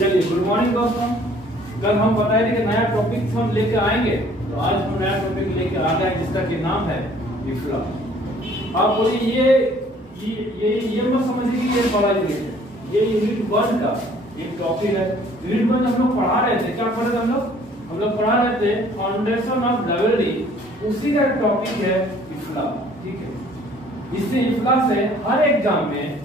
चलिए good morning दोस्तों। कल हम बताए थे कि नया टॉपिक हम लेके आएंगे, तो आज हम नया टॉपिक लेके आ गए जिसका कि नाम है इफ्ला। आप बोलिए ये मत समझिए कि ये बड़ा यूनिट है, ये यूनिट 1 का एक टॉपिक है। यूनिट 1 हम लोग पढ़ा रहे थे, क्या पढ़ रहे थे हम लोग पढ़ा रहे थे फाउंडेशन ऑफ लाइब्रेरी, उसी का टॉपिक है इफ्ला। ठीक है, इससे इफ्ला से हर एग्जाम में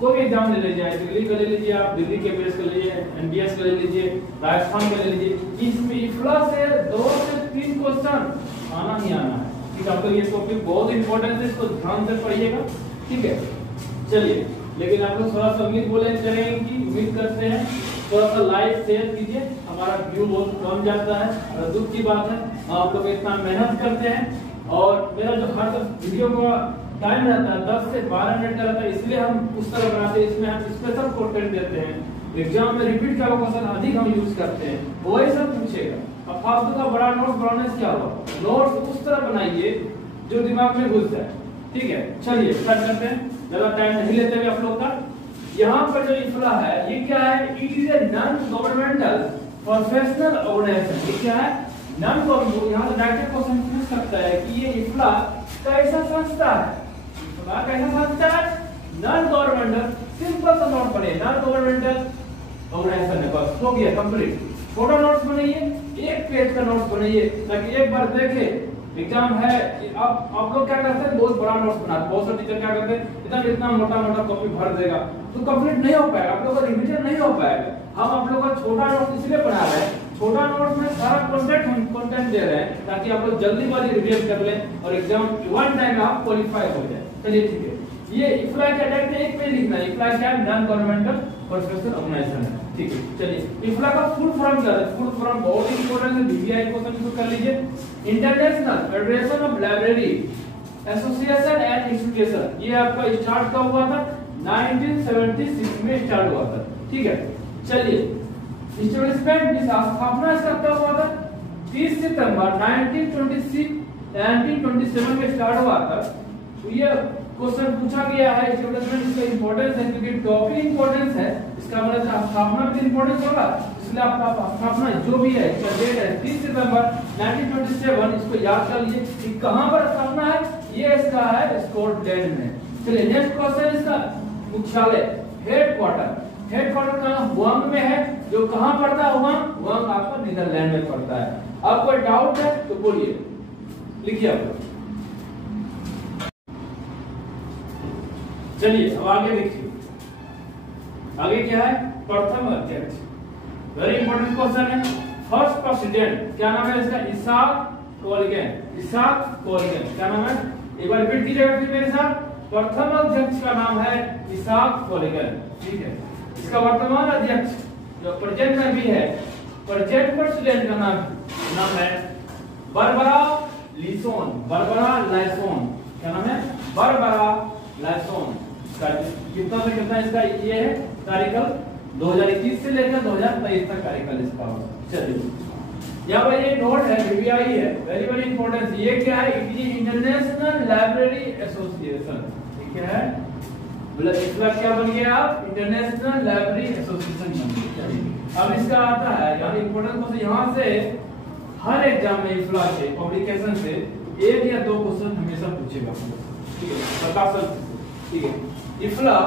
कोई एग्जाम ले लीजिए, दिल्ली का ले लीजिए, आप दिल्ली के बेस का ले लीजिए, एमबीएस का ले लीजिए, राजस्थान का ले लीजिए, इसमें इफ्ला से 2 से 3 क्वेश्चन आना ही आना है। ठीक है, आपको ये टॉपिक बहुत इंपॉर्टेंट है, इसको ध्यान से पढ़िएगा। ठीक है, चलिए, लेकिन आप लोग थोड़ा सा उम्मीद करेंगे, उम्मीद करते हैं थोड़ा सा लाइक शेयर कीजिए, हमारा व्यू बहुत कम जाता है और दुख की बात है। आप लोग इतना मेहनत करते हैं और मेरा जो हर वीडियो का टाइम रहता है 10 से 12 मिनट का रहता है, इसलिए हम उस तरह बनाते हैं, इसमें हम स्पेशल कंटेंट देते हैं। एग्जाम में रिपीट का क्वेश्चन अधिक हम यूज करते हैं, वही सब पूछेगा। अब फालतू का बड़ा नोट्स बनाने से क्या होगा, नोट्स उस तरह बनाइए जो दिमाग में घुस जाए। ठीक है, चलिए स्टार्ट करते हैं, ज्यादा टाइम नहीं लेते हुए आप लोग का। यहाँ पर जो इफ्ला है ये क्या है, it is a non governmental professional organisation. ये क्या है, नॉन गवर्नमेंटल। यहाँ से डायरेक्ट क्वेश्चन पूछ सकता है कि ये इफ्ला कैसा संस्था है, कैसा संस्था है, नॉन गवर्नमेंटल। सिंपल सा नोट बने, नॉन गवर्नमेंटल ऑर्गेनाइजेशन है, बस हो गया कंप्लीट। छोटा नोट्स बनाइए, 1 पेज का नोट्स बनाइए, ताकि एक बार देखे एग्जाम है। आप लोग क्या करते हैं, बहुत बड़ा नोट्स बनाते हैं, बहुत सारे टीचर क्या करते हैं, इतना मोटा कॉपी भर देगा तो कंप्लीट नहीं हो पाएगा, आप लोगों का रिवीजन नहीं हो पाएगा। हम आप लोगों का छोटा नोट इसलिए बना रहे हैं, छोटा नोट में सारा कंटेंट दे रहे हैं ताकि आप लोग जल्दी रिवीजन कर लें और एग्जाम वन टाइम आप क्वालिफाई हो जाए। चलिए ठीक है, ये इफ्ला क्या डायरेक्ट 1 पेज लिखना है। इफ्ला क्या है, नॉन गवर्नमेंटल प्रोफेशनल ऑर्गेनाइजेशन है। ठीक है, चलिए इफ्ला का फुल फॉर्म क्या है, फुल फॉर्म बहुत ही इंपॉर्टेंट है, बीबीआई क्वेश्चन कर लीजिए। International federation of library association and institution. ये आपका स्टार्ट कब हुआ था, 1976 में स्टार्ट हुआ था। ठीक है, चलिए एस्टैब्लिशमेंट स्थापना इसका कब हुआ था, 30 सितंबर 1927 में स्टार्ट हुआ था। तो ये क्वेश्चन पूछा गया है, एस्टैब्लिशमेंट इसका इंपॉर्टेंस है क्योंकि टॉपिक इंपॉर्टेंस है, इसका मतलब स्थापना भी इंपॉर्टेंस होगा, इसलिए आपका स्थापना जो भी है इसका डेट है 30 सितंबर 1927। इसको याद कर लीजिए कि कहां पर स्थापना है, ये इसका है स्कॉटलैंड में। चलिए नेक्स्ट क्वेश्चन, इसका मुख्यालय हेडक्वार्टर का वंग में है, जो कहां पड़ता है, वंग आपको नीदरलैंड में पड़ता है। आपको कोई डाउट है तो बोलिए, लिखिए आप। चलिए अब आगे देखिए, आगे क्या है, प्रथम अध्यक्ष, वेरी इंपॉर्टेंट क्वेश्चन है। फर्स्ट प्रेसिडेंट क्या नाम है इसका, इसाक कोल्गेन। क्या नाम है, एक बार रिपीट कीजिएगा फिर मेरे साथ। प्रथम अध्यक्ष का नाम है इसाक कोल्गेन। ठीक है, इसका वर्तमान अध्यक्ष जो प्रेजेंट में भी है, प्रेजेंट प्रेसिडेंट का नाम है बारबरा लायसोन। क्या नाम है, बारबरा लायसोन। कितना से कितना इसका ये है कार्यकाल, 2021 से लेकर 2023 तक कार्यकाल इसका होगा। चलिए यहाँ पर ये नोट है, बीबीआई है, वेरी इंपॉर्टेंट। ये क्या है, it is international library association. ठीक है, मतलब इसका क्या बन गया आप, इंटरनेशनल लाइब्रेरी एसोसिएशन बन गया। अब इसका आता है यानी इंपॉर्टेंट क्वेश्चन, यहाँ से हर एग्जाम में इफ्ला से पब्लिकेशन से 1 या 2 क्वेश्चन हमेशा पूछेगा। ठीक है, प्रकाशन। ठीक है, इफ्ला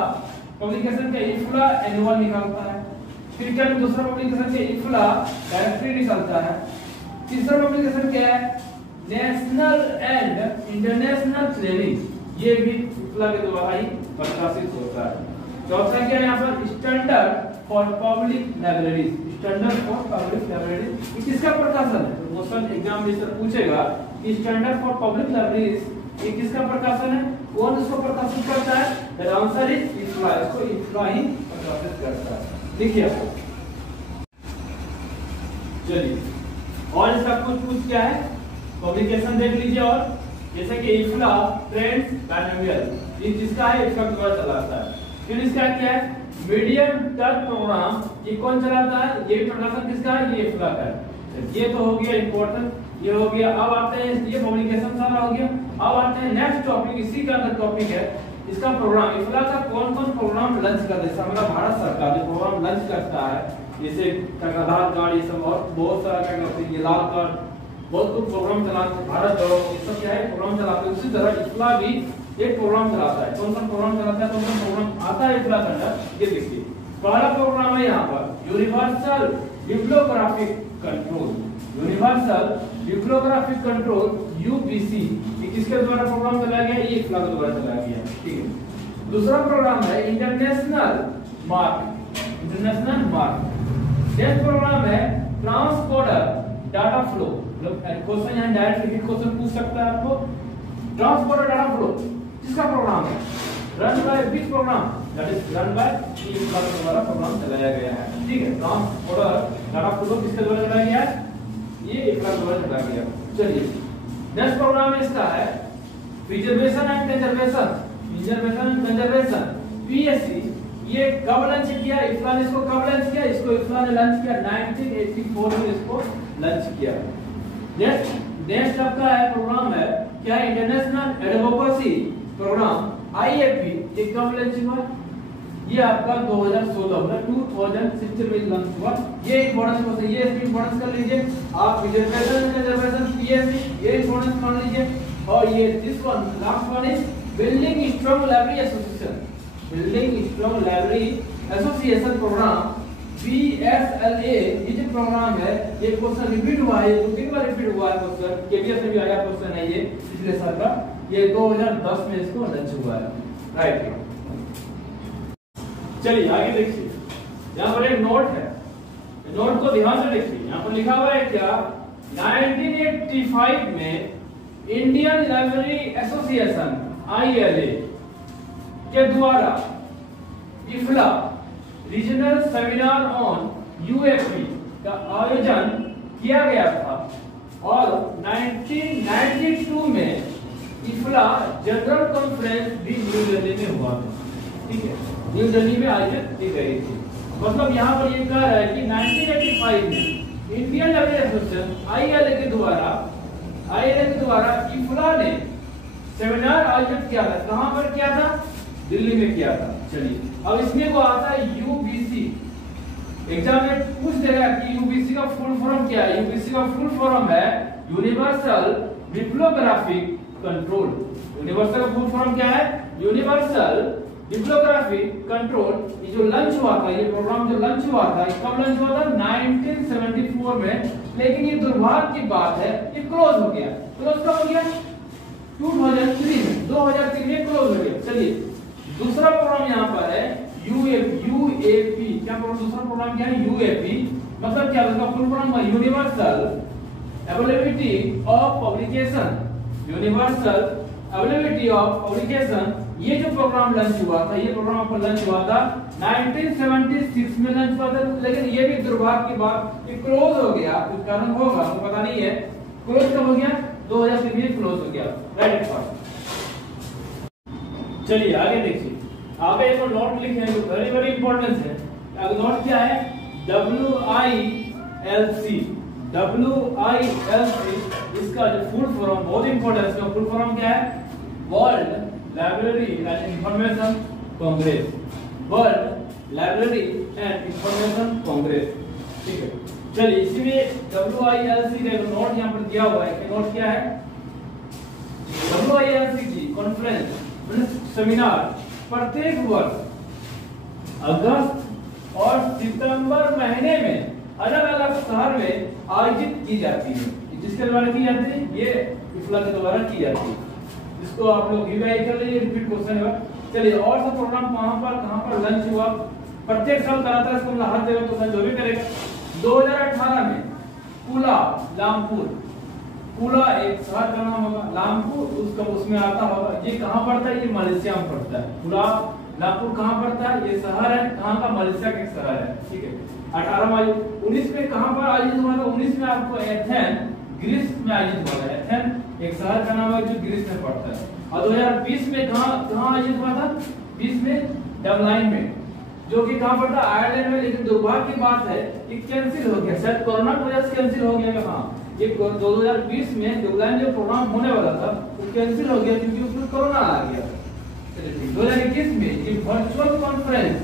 पब्लिकेशन का इफ्ला एनुअल निकालता है, फिर क्या दूसरा पब्लिकेशन के इफ्ला डायरेक्टरी निकालता है, तीसरा पब्लिकेशन क्या है, नेशनल एंड इंटरनेशनल ट्रेनिंग, ये भी इफ्ला के द्वारा ही प्रकाशित होता है। चौथा क्या है यहाँ पर, स्टैंडर्ड फॉर पब्लिक लाइब्रेरीज। ये किसका प्रकाशन है, क्वेश्चन एग्जाम में सर पूछेगा कि स्टैंडर्ड फॉर पब्लिक लाइब्रेरीज ये किसका प्रकाशन है, कौन इसको प्रकाशित करता है, द आंसर इज इफ्ला। इसको इफ्ला ही प्रकाशित करता है। देखिए आपको, चलिए और इसका कुछ क्या है, पब्लिकेशन देख लीजिए। और जैसे कि इफ्ला ट्रेंड्स मैनुअल, ये किसका है, इफ्ला द्वारा चलाता है। फिर इसका क्या है, मीडियम टर्म प्रोग्राम, ये कौन चलाता है, ये प्रकाशन किसका है, ये इफ्ला का है। ये तो हो गया इंपॉर्टेंट, ये हो गया। अब आते हैं, ये पब्लिकेशन सारा हो गया। अब आते हैं नेक्स्ट टॉपिक, इसी का अंदर टॉपिक है इसका प्रोग्राम इफ्ला का कौन कौन प्रोग्राम लॉन्च कर देता है, हमारा भारत सरकार जो प्रोग्राम लॉन्च करता है, जैसे आधार कार्ड ये सब और बहुत सारा क्या करते हैं, ये लाल कार्ड, बहुत कुछ प्रोग्राम चलाते हैं भारत जोड़ो, ये सब क्या है प्रोग्राम चलाते हैं। उसी तरह इफ्ला भी एक प्रोग्राम चलाता है। कौन कौन प्रोग्राम चलाता है, कौन कौन प्रोग्राम आता है इफ्ला के अंदर, ये देखिए। पहला प्रोग्राम है यहाँ पर universal bibliographic control, universal bibliographic control UBC, ये किसके द्वारा प्रोग्राम चलाया गया, ये इफ्ला के द्वारा चलाया गया, ठीक है। दूसरा प्रोग्राम है international MARC, international MARC. Next program है ट्रांसबॉर्डर डाटा फ्लो, मतलब क्वेश्चन यहाँ डायरेक्ट क्वेश्चन पूछ सकता है आपको। ट्रांसबॉर्डर डाटा फ्लो किसका प्रोग्राम है, run by which program, that is run by IFLA के द्वारा प्रोग्राम चलाया गया है, ठीक है। ट्रांसबॉर्डर डाटा फ्लो किसके द्वारा चलाया गया है, ये इफ्ला के द्वारा चलाया गया। चलिए नेक्स्ट प्रोग्राम इसका है preservation and conservation, preservation and conservation, PSC. ये कब लॉन्च किया, इफ्ला ने इसको कब लॉन्च किया, इसको इफ्ला ने लॉन्च किया 1984 में इसको लॉन्च किया। नेक्स्ट आपका है प्रोग्राम है क्या है, इंटरनेशनल एडवोकेसी प्रोग्राम आईएपी, ये कब लॉन्च हुआ, ये आपका 2016 में 2016 में लॉन्च हुआ। ये इंपॉर्टेंस को ये इंपॉर्टेंस कर लीजिए आप, प्रिजर्वेशन कंजर्वेशन पीएससी ये इंपॉर्टेंस मान लीजिए। और ये this one last one is building strong library association, building strong library association program BSLA, ये जो प्रोग्राम है ये क्वेश्चन रिपीट हुआ है, दो तीन बार रिपीट हुआ है क्वेश्चन, केबीएस में भी आया क्वेश्चन है ये पिछले साल का, ये 2010 में इसको लॉन्च हुआ है, राइट। चलिए आगे देखिए, यहाँ पर एक नोट है, नोट को ध्यान से देखिए, यहाँ पर लिखा हुआ है क्या, 1985 में इंडियन लाइब्रेरी एसोसिएशन आईएलए के द्वारा इफ्ला रीजनल सेमिनार ऑन यूएफपी का आयोजन किया गया था और 1992 में इफ्ला जनरल कॉन्फ्रेंस भी न्यू दिल्ली में हुआ था, ठीक है, न्यू दिल्ली में आयोजित की गई थी। मतलब यहाँ पर ये कह रहा है कि 1985 में इंडियन लाइब्रेरी एसोसिएशन आईएलए के द्वारा इफ्ला ने सेमिनार आयोजित किया था। कहाँ पर किया था, दिल्ली में किया था। चलिए अब इसमें वो आता है यूबीसी, एग्जाम में पूछ देगा कि यूबीसी का फुल फॉर्म क्या है। यूबीसी का फुल फॉर्म है यूनिवर्सल बिब्लियोग्राफिक कंट्रोल। यूनिवर्सल का फुल फॉर्म क्या है, यूनिवर्सल बिब्लियोग्राफिक कंट्रोल। ये जो लॉन्च हुआ था, ये प्रोग्राम जो लॉन्च हुआ था, कब लॉन्च हुआ था, 1974 में। लेकिन ये दुर्भाग्य की बात है ये क्लोज हो गया। क्लोज कब हो गया, 2003 में क्लोज हो गया। चलिए दूसरा प्रोग्राम यहाँ पर है यूएपी। क्या प्रोग्राम, दूसरा प्रोग्राम क्या है, यूएपी। मतलब क्या, उसका फुल फॉर्म है universal availability of publication, universal availability of publication. ये जो प्रोग्राम लॉन्च हुआ था, ये प्रोग्राम पर लॉन्च हुआ था 1976 में लॉन्च हुआ था। लेकिन ये भी दुर्भाग्य की बात कि क्लोज हो गया, कुछ कारण होगा मुझे पता नहीं है। क्लोज कब हो गया, 2003 में क्लोज हो गया, राइट। चलिए आगे देखिए, आगे एक और नोट लिखे हैं जो वेरी वेरी इंपॉर्टेंट है। आगे नोट क्या है, WILC, इसका जो फुल फॉर्म बहुत इंपॉर्टेंट है। इसका फुल फॉर्म क्या है, world library and information Congress, world library and information Congress, ठीक है। चलिए इसी में WILC का एक नोट यहाँ पर दिया हुआ है कि नोट क्या है, WILC की कॉन्फ्रेंस सेमिनार प्रत्येक वर्ष अगस्त और सितंबर महीने में अलग अलग शहर में आयोजित की जाती है। जिसके द्वारा की जाती है, ये इफ्ला के द्वारा की जाती है। इसको आप लोग रिवाइज कर लीजिए, रिपीट क्वेश्चन है। चलिए और सब प्रोग्राम कहां पर लॉन्च हुआ, प्रत्येक साल कराता है इसको, हर जगह तो लॉन्च हो भी करेगा। 2018 में पुला लामपुर, पुला एक शहर का नाम होगा, लामपुर उसका उसमें आता होगा। ये कहाँ पड़ता है, ये मलेशिया में पड़ता है। पुला लामपुर कहाँ पड़ता है, ये शहर है कहाँ का, मलेशिया का एक शहर है, ठीक है। 18 में 19 में कहाँ पर आयोजित हुआ था, 19 में आपको एथेन ग्रीस में आयोजित हुआ था। एथेन एक शहर का नाम है जो ग्रीस में पड़ता है। और 2020 में कहाँ आयोजित हुआ था, 20 में डबलाइन में, जो कि कहाँ पड़ता है, आयरलैंड में। लेकिन दुर्भाग्य की बात है ये कैंसिल हो गया, शायद कोरोना की वजह से कैंसिल हो गया। हाँ, ये 2020 में डबलाइन जो प्रोग्राम होने वाला था वो कैंसिल हो गया क्योंकि उसमें कोरोना आ गया। 2021 में ये वर्चुअल कॉन्फ्रेंस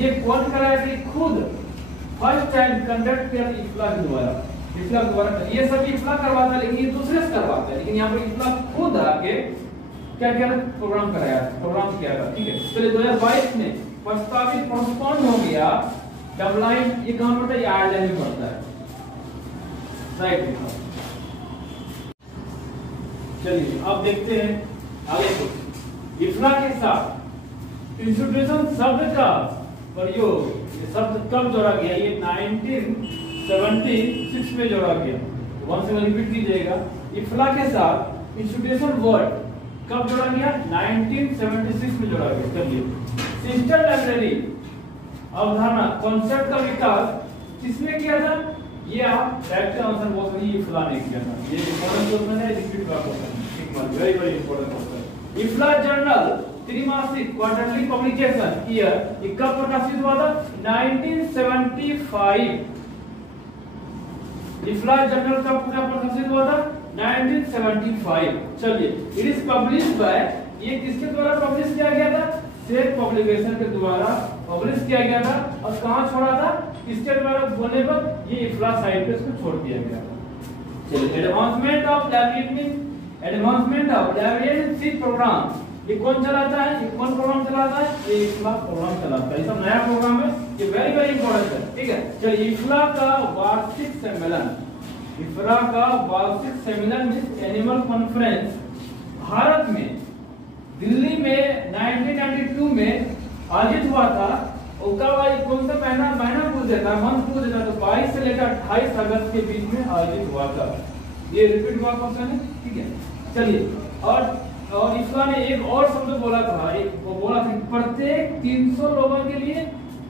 ये कौन कराया था? खुद फर्स्ट टाइम कंडक्ट किया इफ्ला के द्वारा। इफ्ला के द्वारा ये सब इफ्ला करवाता, लेकिन ये दूसरे से करवाता है, लेकिन यहाँ पर इफ्ला खुद आके क्या किया था? प्रोग्राम कराया, प्रोग्राम किया था। ठीक है, चलिए 2022 में प्रस्तावित पोस्टपोन हो गया डबलाइन। ये कहां पड़ता है? ये आयरलैंड में पड़ता है। राइट, चलिए अब देखते हैं आगे कुछ। इफ्ला के साथ इंस्टीट्यूशन शब्द का प्रयोग, ये शब्द कब जोड़ा गया? ये 1976 में जोड़ा गया। वन से रिपीट कीजिएगा। इफ्ला के साथ इंस्टीट्यूशन वर्ड कब जोड़ा गया? 1976 में जोड़ा गया। चलिए, सिस्टर लाइब्रेरी अवधारणा कॉन्सेप्ट का विकास किसने किया था? ये आप डायरेक्ट आंसर बोल सकते हैं, इफ्ला ने किया था। ये इंपॉर्टेंट क्वेश्चन है, रिपीट का क्वेश्चन है, ठीक है, very very important question. IFLA journal त्रिमासिक क्वार्टरली पब्लिकेशन ईयर ये कब प्रकाशित हुआ था? 1975। इफ्ला जर्नल कब प्रकाशित हुआ था? 1975। चलिए, इट इज पब्लिश्ड बाय, ये किसके द्वारा पब्लिश किया गया था? सेट पब्लिकेशन के द्वारा पब्लिश किया गया था। और कहां छोड़ा था? किसके द्वारा? बोलने पर ये इफ्ला साइट पे इसको छोड़ दिया गया था। चलिए, एडवांसमेंट ऑफ लाइब्रेरियनशिप प्रोग्राम ये कौन चलाता है? ये कौन प्रोग्राम चलाता है? ये इफ्ला प्रोग्राम चलाता है। ये सब नया प्रोग्राम है, ये वेरी वेरी इंपॉर्टेंट है। ठीक है, चलिए, इफ्ला का वार्षिक सम्मेलन, इफ्ला का वार्षिक सम्मेलन मींस एनुअल कॉन्फ्रेंस भारत में दिल्ली में 1992 में आयोजित हुआ था। उसका कौन सा महीना पूछ देता है? मंथ पूछ देता है, तो 22 से लेकर 28 अगस्त के बीच में आयोजित हुआ था। ये रिपीट हुआ क्वेश्चन है। ठीक है, चलिए, और इफ्ला ने एक और शब्द बोला था, वो बोला था प्रत्येक 300 लोगों के लिए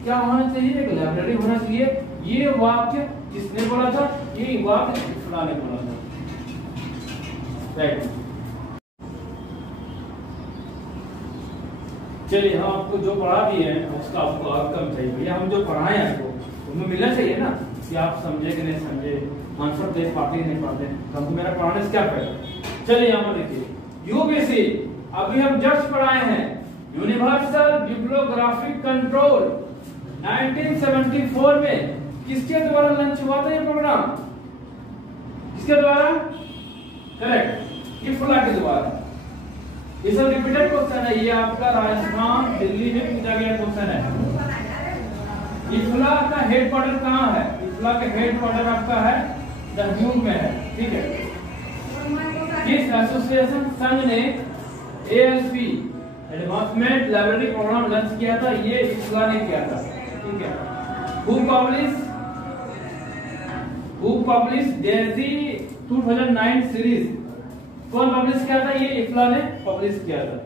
क्या होना चाहिए? एक लाइब्रेरी होना चाहिए। ये वाक्य किसने बोला था? ये वाक्य इफ्ला ने बोला था। राइट, चलिए, हम आपको जो पढ़ा भी है उसका आपको आउटकम चाहिए। भैया हम जो पढ़ाए आपको उसमें मिलना चाहिए ना, कि आप समझे कि नहीं समझे, आंसर दे पाते नहीं पाते, तो हमको मेरा पढ़ाने से क्या फायदा? चलिए, यहाँ पर देखिए, यूबीसी अभी हम जस्ट पढ़ाए हैं, यूनिवर्सल बिब्लियोग्राफिक कंट्रोल 1974 में किसके द्वारा लॉन्च हुआ था? ये प्रोग्राम किसके द्वारा? करेक्ट, इफ्ला के द्वारा। ये सब रिपीटेड क्वेश्चन है, ये आपका राजस्थान दिल्ली में पूछा गया क्वेश्चन है। इफ्ला का हेडक्वार्टर कहाँ है? इफ्ला का हेडक्वार्टर आपका है दहनूर में है। ठीक है, किस एसोसिएशन संघ ने ALP advancement library programme launch किया था? ये इफ्ला ने किया था। ठीक है, हु पब्लिश डेजी 2009 सीरीज कौन पब्लिश किया था? ये इफ्ला ने पब्लिश किया था।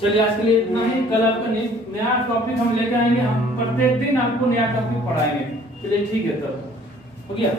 चलिए, आज के लिए इतना ही। कल आपका नया टॉपिक हम लेकर आएंगे। हम प्रत्येक दिन आपको नया टॉपिक पढ़ाएंगे। चलिए, ठीक है, तब हो गया।